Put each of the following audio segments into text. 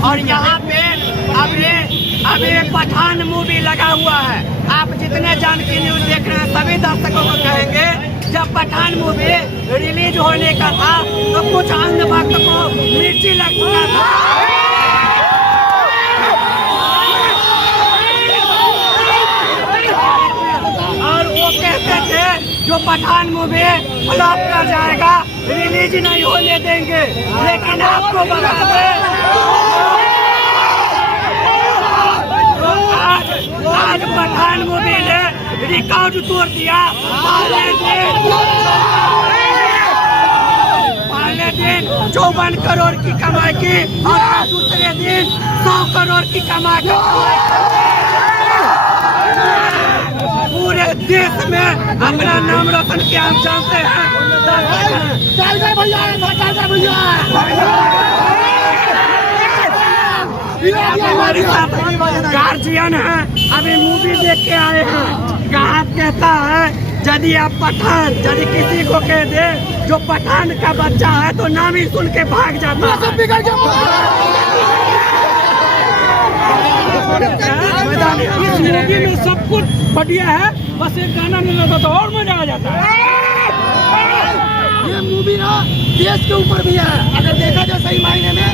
और यहाँ पे अभी पठान मूवी लगा हुआ है। आप जितने जानकी न्यूज देख रहे हैं सभी दर्शकों को कहेंगे, जब पठान मूवी रिलीज होने का था तो कुछ अन्य भक्त को मिर्ची लग चुका था। और वो कहते थे जो पठान मूवी फ्लॉप कर जाएगा, रिलीज नहीं होने देंगे। लेकिन आपको बता दें, आज पठान मूवी ने रिकॉर्ड तोड़ दिया। पहले दिन 54 करोड़ की कमाई की और दूसरे दिन 100 करोड़ की कमाई की। पूरे देश में अपना नाम रोशन किया, हम जानते हैं। हमारे साथ गार्जियन है, अभी मूवी देख के आए हैं। कहा कहता है यदि आप पठान, यदि किसी को कह दे जो पठान का बच्चा है तो नाम ही सुन के भाग जाता है। इस मूवी में सब कुछ बढ़िया है, बस एक गाना मिलता था तो और मजा आ जाता है। ये मूवी ना देश के ऊपर भी है, अगर देखा जाए सही मायने में।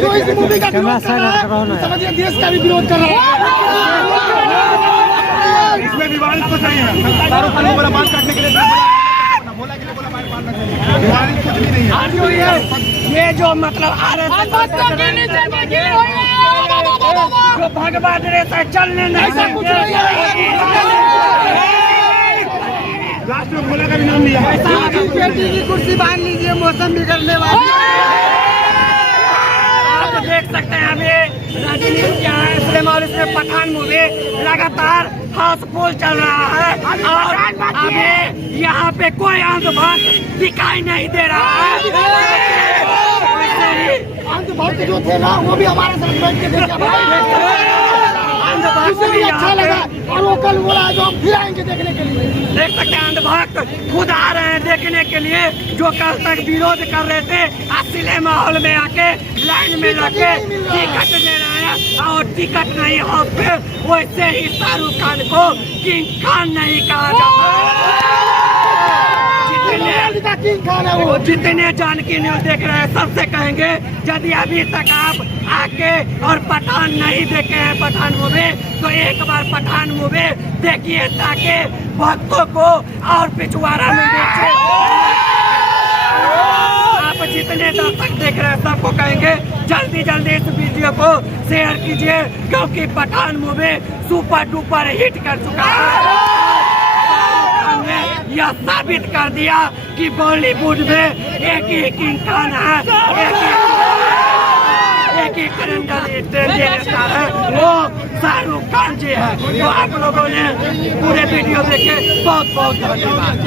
जो इस मूवी का विरोध कर रहा है, समझिए देश का भी विरोध कर रहा है। इसमें विवादित कुछ नहीं है, शाहरुख खान को बात करने के लिए बोला कि विवादित कुछ भी नहीं है। ये जो मतलब जो भगवान से चलने नहीं, कुछ नहीं लास्ट में बोला का भी नाम लिया। बेटी की कुर्सी बांध लीजिए, मौसम बिगड़ने वाला। आप देख सकते हैं अभी राजनीति क्या है सिनेमा और इसमें पठान मूवी लगातार हाउसफुल चल रहा है और अभी यहाँ पे कोई अंधभक्त दिखाई नहीं दे रहा है। अंधभक्त जो थे ना वो भी हमारे साथ बैठ के भी अच्छा लगा और वो कल बोला जो हम फिर आएंगे देखने के लिए। देख सकते हैं अंधभक्त खुद आ रहे हैं देखने के लिए, जो कल तक विरोध कर रहे थे। सिनेमा हॉल में आके लाइन में लगे टिकट ले रहे हैं और टिकट नहीं हो पे। वैसे ही शाहरुख खान को किंग खान नहीं कहा जाता। जितने जानकी न्यूज देख रहे हैं सबसे कहेंगे यदि अभी तक आप आके और पठान नहीं देखे हैं पठान मूवी, तो एक बार पठान मूवी देखिए ताकि भक्तों को और पिछवाड़ा में देखे। आप जितने दर्शक देख रहे हैं सबको कहेंगे जल्दी जल्दी इस वीडियो को शेयर कीजिए, क्योंकि Pathaan movie super duper hit कर चुका है। यह साबित कर दिया कि बॉलीवुड में एक ही किंग खान है, एक ही ट्रेंड स्टार है, वो शाहरुख खान जी है। तो आप लोगों ने पूरे वीडियो देखे, बहुत बहुत धन्यवाद।